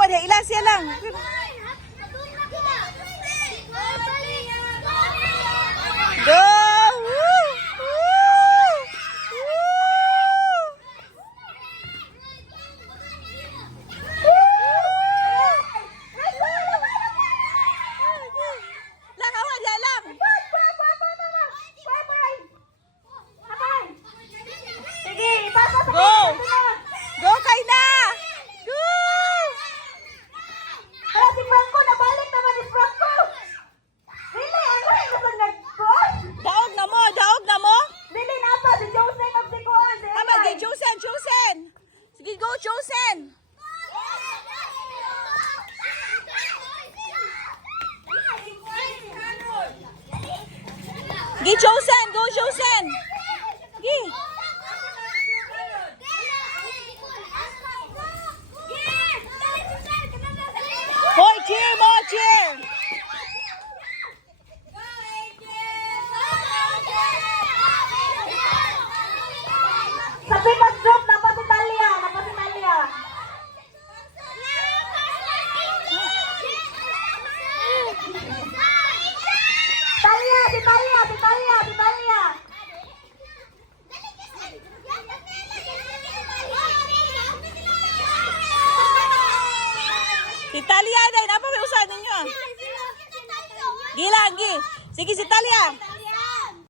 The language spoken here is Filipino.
wala ilan siya lang. Go! Woo! Woo! Lang, awan, ya lang. Sige, ipasa sa Go! Go, Kayla! Go! Hala, si Franco, nabalik naman ni Franco. Dili, ano yung nag-goal? Daog na mo, daog na mo. Dili, napa, si Jose of the Kuan. Tama, gay, Josen, Josen. Sige, go, Josen. Gi, Josen, go, Josen. Gi. Hoy, cheer mo, cheer. Sa pipas group, napa si Talia, napa si Talia. Talia, si Talia, si Talia, si Talia. Si Talia, day, napa may usahan ninyo? Gi lang, gi. Sige, si Talia.